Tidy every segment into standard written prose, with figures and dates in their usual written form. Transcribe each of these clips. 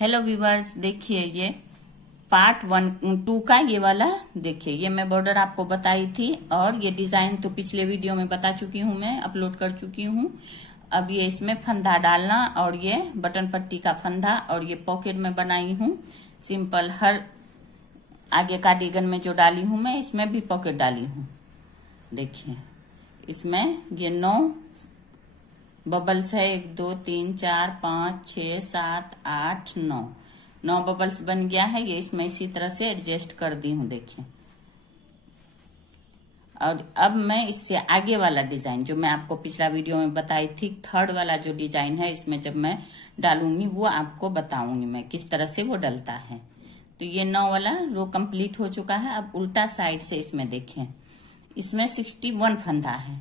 Hello viewers, देखिए ये part 1-2 का ये वाला देखिए, ये मैं बॉर्डर आपको बताई थी और ये डिजाइन तो पिछले वीडियो में बता चुकी हूँ, मैं अपलोड कर चुकी हूँ। अब ये इसमें फंदा डालना और ये बटन पट्टी का फंदा और ये पॉकेट में बनाई हूँ सिंपल। हर आगे कार्डिगन में जो डाली हूँ मैं, इसमें भी पॉकेट डाली हूँ। देखिए इसमें ये 9 बबल्स है, 1 2 3 4 5 6 7 8 9 बबल्स बन गया है। ये इसमें इसी तरह से एडजस्ट कर दी हूँ, देखिए। और अब मैं इससे आगे वाला डिजाइन जो मैं आपको पिछला वीडियो में बताई थी, थर्ड वाला जो डिजाइन है, इसमें जब मैं डालूंगी वो आपको बताऊंगी मैं किस तरह से वो डलता है। तो ये 9 वाला रो कंप्लीट हो चुका है। अब उल्टा साइड से इसमें देखें, इसमें 61 फंदा है,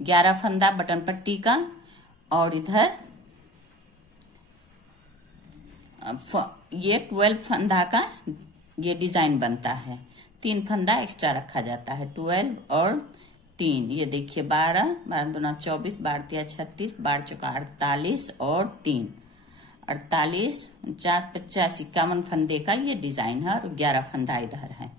11 फंदा बटन पट्टी का और इधर ये 12 फंदा का ये डिजाइन बनता है। 3 फंदा एक्स्ट्रा रखा जाता है, 12 और 3। ये देखिए 12 12 24, 12 36, 12 48 और 3 48 49 50 51 फंदे का ये डिजाइन है और 11 फंदा इधर है।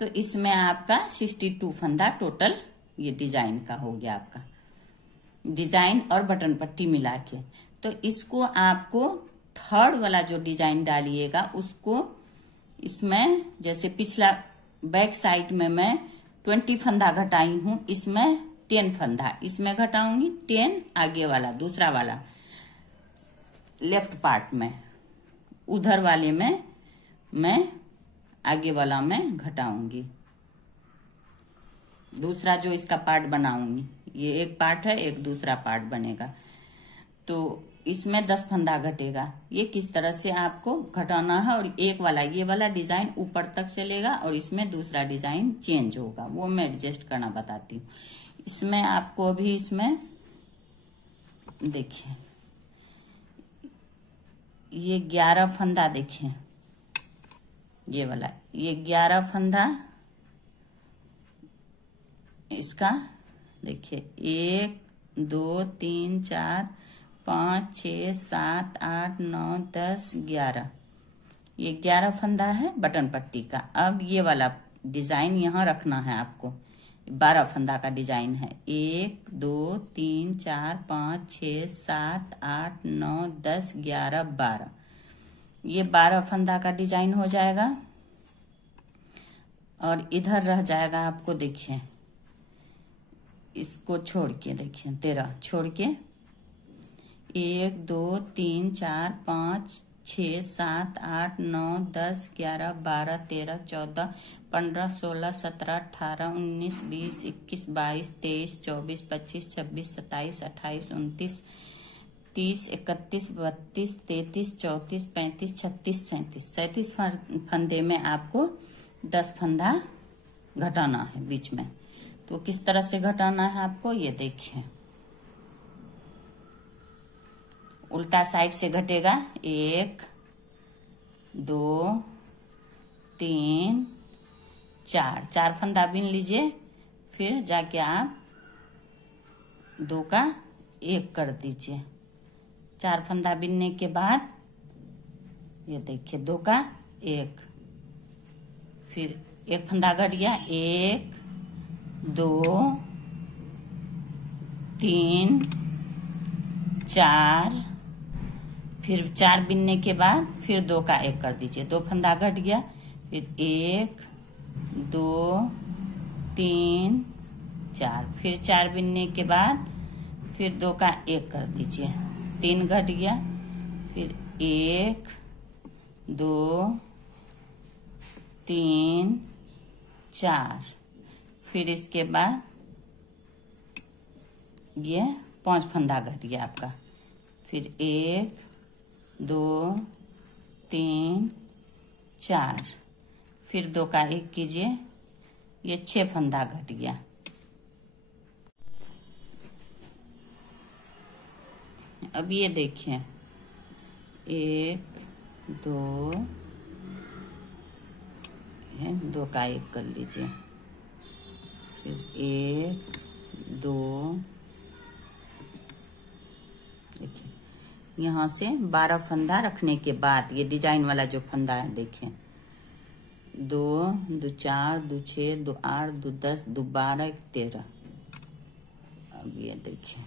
तो इसमें आपका 62 फंदा टोटल ये डिजाइन का हो गया, आपका डिजाइन और बटन पट्टी मिला के। तो इसको आपको थर्ड वाला जो डिजाइन डालिएगा उसको इसमें, जैसे पिछला बैक साइड में मैं 20 फंदा घटाई हूं, इसमें 10 फंदा इसमें घटाऊंगी, 10 आगे वाला दूसरा वाला लेफ्ट पार्ट में, उधर वाले में मैं आगे वाला में घटाऊंगी, दूसरा जो इसका पार्ट बनाऊंगी। ये एक पार्ट है, एक दूसरा पार्ट बनेगा, तो इसमें 10 फंदा घटेगा। ये किस तरह से आपको घटाना है। और एक वाला ये वाला डिजाइन ऊपर तक चलेगा और इसमें दूसरा डिजाइन चेंज होगा, वो मैं एडजस्ट करना बताती हूँ। इसमें आपको अभी इसमें देखिए ये 11 फंदा, देखिए ये वाला, ये 11 फंदा इसका देखिए 1 2 3 4 5 6 7 8 9 10 11, ये 11 फंदा है बटन पट्टी का। अब ये वाला डिजाइन यहाँ रखना है आपको, 12 फंदा का डिजाइन है। 1 2 3 4 5 6 7 8 9 10 11 12, ये 12 फंदा का डिजाइन हो जाएगा। और इधर रह जाएगा आपको, देखिए इसको छोड़ के, देखिए 13 छोड़ के 1 2 3 4 5 6 7 8 9 10 11 12 13 14 15 16 17 18 19 20 21 22 23 24 25 26 27 28 29 30 31 32 33 34 35 36 37 37 फंदे में आपको 10 फंदा घटाना है बीच में। तो किस तरह से घटाना है आपको, ये देखिए उल्टा साइड से घटेगा। 1 2 3 4 फंदा बीन लीजिए, फिर जाके आप 2 का 1 कर दीजिए। 4 फंदा बीनने के बाद ये देखिए 2 का 1, फिर 1 फंदा घट गया, 1 2 3 4, फिर 4 बिनने के बाद फिर 2 का 1 कर दीजिए, 2 फंदा घट गया, फिर 1 2 3 4, फिर 4 बिनने के बाद फिर 2 का 1 कर दीजिए, 3 घट गया, फिर 1 2 3 4, फिर इसके बाद ये 5 फंदा घट गया आपका, फिर 1 2 3 4, फिर 2 का 1 कीजिए, ये 6 फंदा घट गया। अब ये देखिए 1 2 2 का 1 कर लीजिए, फिर 1 2 देखिए यहाँ से 12 फंदा रखने के बाद ये डिजाइन वाला जो फंदा है देखिए, 2 2 4 2 6 2 8 2 10 2 12 1 13। अब ये देखिए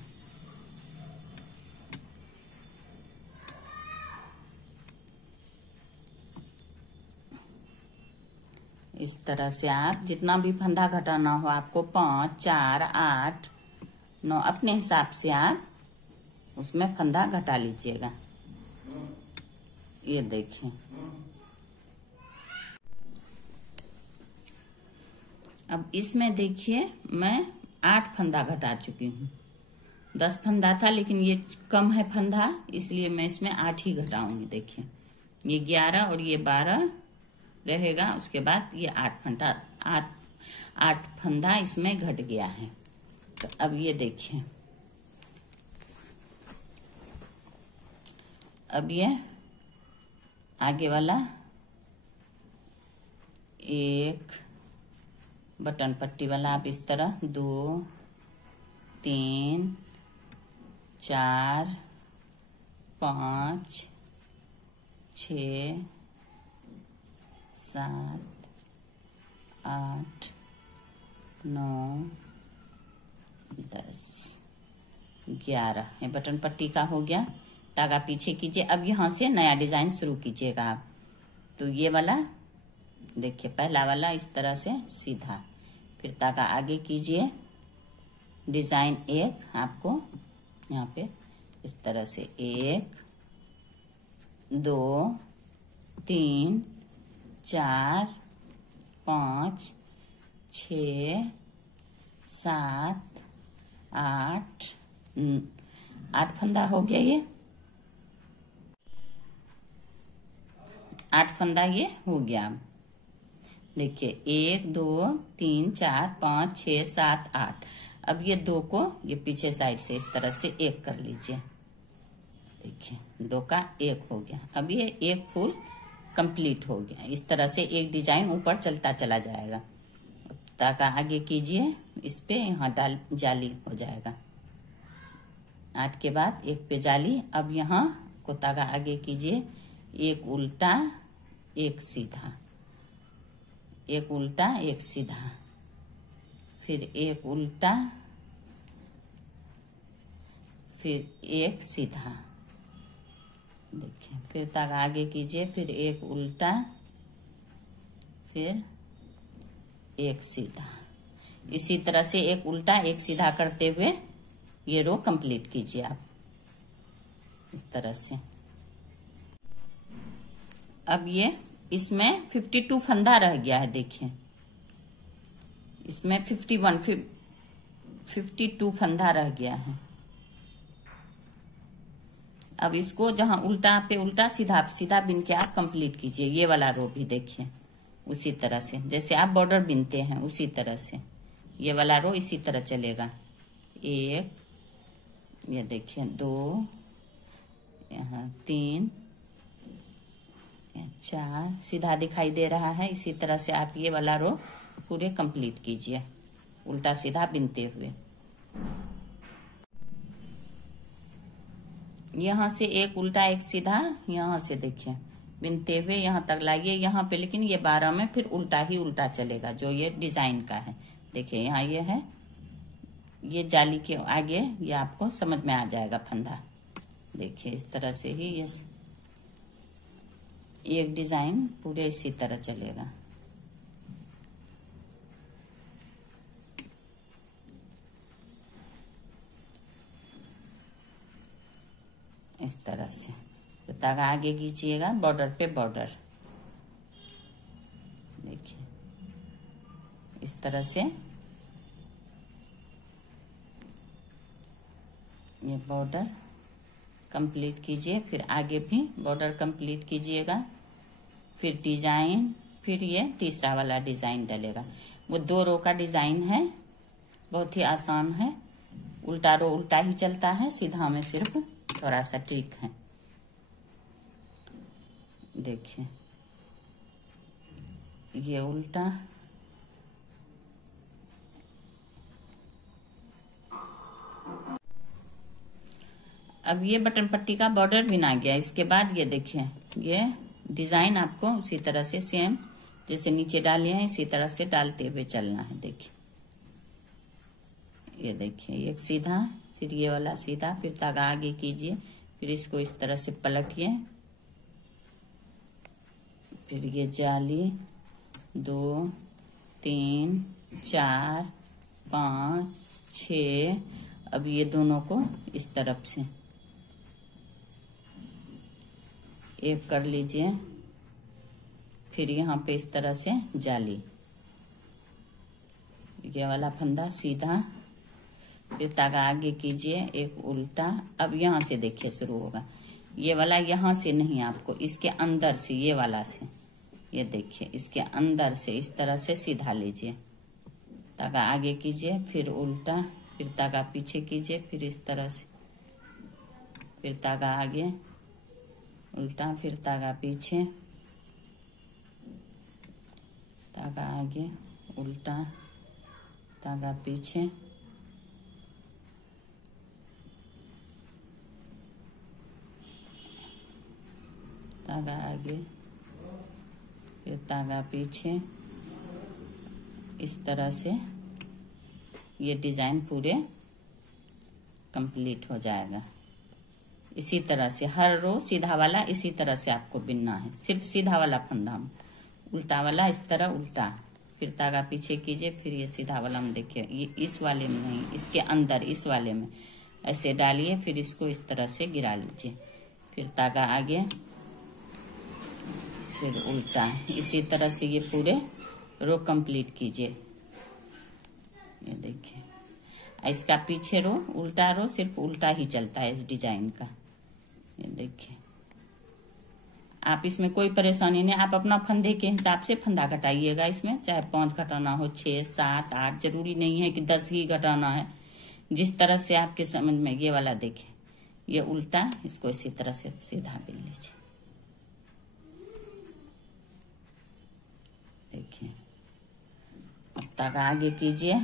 इस तरह से आप जितना भी फंदा घटाना हो आपको 5 4 8 9 अपने हिसाब से आप उसमें फंदा घटा लीजिएगा। ये देखिए अब इसमें देखिए मैं 8 फंदा घटा चुकी हूँ। 10 फंदा था लेकिन ये कम है फंदा, इसलिए मैं इसमें 8 ही घटाऊंगी। देखिए ये 11 और ये 12 रहेगा, उसके बाद ये 8 फंदा इसमें घट गया है। तो अब ये देखिए, अब ये आगे वाला एक बटन पट्टी वाला आप इस तरह 2 3 4 5 6 7 8 9 10 11 ये बटन पट्टी का हो गया। धागा पीछे कीजिए। अब यहाँ से नया डिजाइन शुरू कीजिएगा आप। तो ये वाला देखिए, पहला वाला इस तरह से सीधा, फिर धागा आगे कीजिए। डिजाइन एक आपको यहाँ पे इस तरह से 1 2 3 4 5 6 7 8 8 फंदा हो गया। ये 8 फंदा ये हो गया। देखिए 1 2 3 4 5 6 7 8। अब ये 2 को ये पीछे साइड से इस तरह से 1 कर लीजिए। देखिए 2 का 1 हो गया। अब ये एक फूल कंप्लीट हो गया। इस तरह से एक डिजाइन ऊपर चलता चला जाएगा। धागा आगे कीजिए, इस पे यहाँ डाल जाली हो जाएगा। 8 के बाद 1 पे जाली। अब यहाँ को धागा आगे कीजिए, 1 उल्टा 1 सीधा, 1 उल्टा 1 सीधा, फिर 1 उल्टा, फिर 1 सीधा। देखिए फिर धागा आगे कीजिए, फिर 1 उल्टा, फिर 1 सीधा। इसी तरह से 1 उल्टा 1 सीधा करते हुए ये रो कंप्लीट कीजिए आप इस तरह से। अब ये इसमें 52 फंदा रह गया है। देखिए इसमें 52 फंदा रह गया है। अब इसको जहां उल्टा पे उल्टा सीधा सीधा बिन के आप कंप्लीट कीजिए। ये वाला रो भी देखिए उसी तरह से जैसे आप बॉर्डर बिनते हैं उसी तरह से ये वाला रो इसी तरह चलेगा। 1, ये देखिए 2, यहाँ 3, 4 सीधा दिखाई दे रहा है। इसी तरह से आप ये वाला रो पूरे कंप्लीट कीजिए उल्टा सीधा बिनते हुए। यहाँ से 1 उल्टा 1 सीधा, यहाँ से देखिए बिनते हुए यहाँ तक लाइए यहाँ पे, लेकिन ये 12 में फिर उल्टा ही उल्टा चलेगा जो ये डिजाइन का है। देखिए यहाँ ये है, ये जाली के आगे ये आपको समझ में आ जाएगा फंदा। देखिए इस तरह से ही ये एक डिजाइन पूरे इसी तरह चलेगा। इस तरह से तो धागा आगे खींचिएगा बॉर्डर पे बॉर्डर। देखिए इस तरह से ये बॉर्डर कंप्लीट कीजिए, फिर आगे भी बॉर्डर कंप्लीट कीजिएगा, फिर डिजाइन, फिर ये तीसरा वाला डिजाइन डलेगा। वो 2 रो का डिजाइन है, बहुत ही आसान है। उल्टा रो उल्टा ही चलता है, सीधा में सिर्फ थोड़ा सा ट्रिक है। देखिए ये उल्टा, अब ये बटन पट्टी का बॉर्डर बिना गया। इसके बाद ये देखिए, ये डिजाइन आपको उसी तरह से सेम जैसे नीचे डाले हैं इसी तरह से डालते हुए चलना है। देखिए, ये देखिए, एक सीधा, फिर ये वाला सीधा, फिर धागा आगे कीजिए, फिर इसको इस तरह से पलटिए, फिर ये जाली 2 3 4 5 6। अब ये दोनों को इस तरफ से एक कर लीजिए, फिर यहाँ पे इस तरह से जाली, ये वाला फंदा सीधा, फिर धागा आगे कीजिए, एक उल्टा। अब यहाँ से देखिए शुरू होगा, ये वाला यहाँ से नहीं, आपको इसके अंदर से, ये वाला से, ये देखिए इसके अंदर से इस तरह से सीधा लीजिए, धागा आगे कीजिए, फिर उल्टा, फिर धागा पीछे कीजिए, फिर इस तरह से, फिर धागा आगे उल्टा, फिर धागा पीछे, धागा आगे उल्टा, धागा पीछे, धागा आगे, फिर धागा पीछे। इस तरह से ये डिजाइन पूरे कंप्लीट हो जाएगा। इसी तरह से हर रो सीधा वाला इसी तरह से आपको बिनना है, सिर्फ सीधा वाला फंदा हम, उल्टा वाला इस तरह उल्टा, फिर धागा पीछे कीजिए, फिर ये सीधा वाला हम देखिए, ये इस वाले में नहीं, इसके अंदर इस वाले में ऐसे डालिए, फिर इसको इस तरह से गिरा लीजिए, फिर धागा आगे, फिर उल्टा। इसी तरह से ये पूरे रो कंप्लीट कीजिए। ये देखिए, इसका पीछे रो उल्टा, रो सिर्फ उल्टा ही चलता है इस डिजाइन का। ये देखिए, आप इसमें कोई परेशानी नहीं, आप अपना फंदे के हिसाब से फंदा घटाइएगा। इसमें चाहे 5 घटाना हो, 6 7 8, जरूरी नहीं है कि 10 ही घटाना है, जिस तरह से आपके समझ में। ये वाला देखिए, ये उल्टा, इसको इसी तरह से सीधा बिन लीजिए। देखिए, अब धागा आगे कीजिए,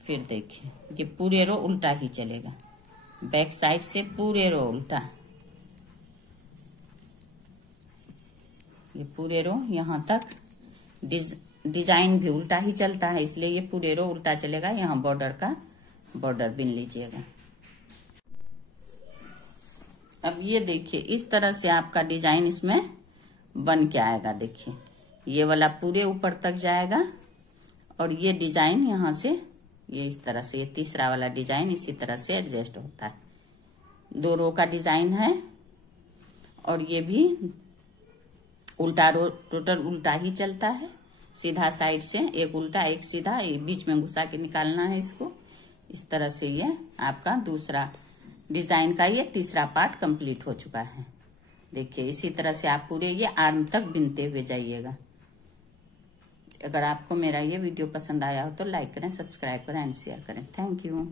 फिर देखिए ये पूरे रो उल्टा ही चलेगा, बैक साइड से पूरे रो उल्टा, ये पूरे रो यहाँ तक डिजाइन भी उल्टा ही चलता है, इसलिए ये पूरे रो उल्टा चलेगा। यहाँ बॉर्डर का बॉर्डर बिन लीजिएगा। अब ये देखिए, इस तरह से आपका डिजाइन इसमें बन के आएगा। देखिए, ये वाला पूरे ऊपर तक जाएगा और ये डिजाइन यहाँ से ये इस तरह से, ये तीसरा वाला डिजाइन इसी तरह से एडजस्ट होता है। 2 रो का डिजाइन है और ये भी उल्टा रो, टोटल उल्टा ही चलता है। सीधा साइड से एक उल्टा एक सीधा, एक बीच में घुसा के निकालना है इसको। इस तरह से ये आपका दूसरा डिजाइन का ये तीसरा पार्ट कंप्लीट हो चुका है। देखिए, इसी तरह से आप पूरे ये आर्म तक बिनते हुए जाइएगा। अगर आपको मेरा ये वीडियो पसंद आया हो तो लाइक करें, सब्सक्राइब करें एंड शेयर करें। Thank you.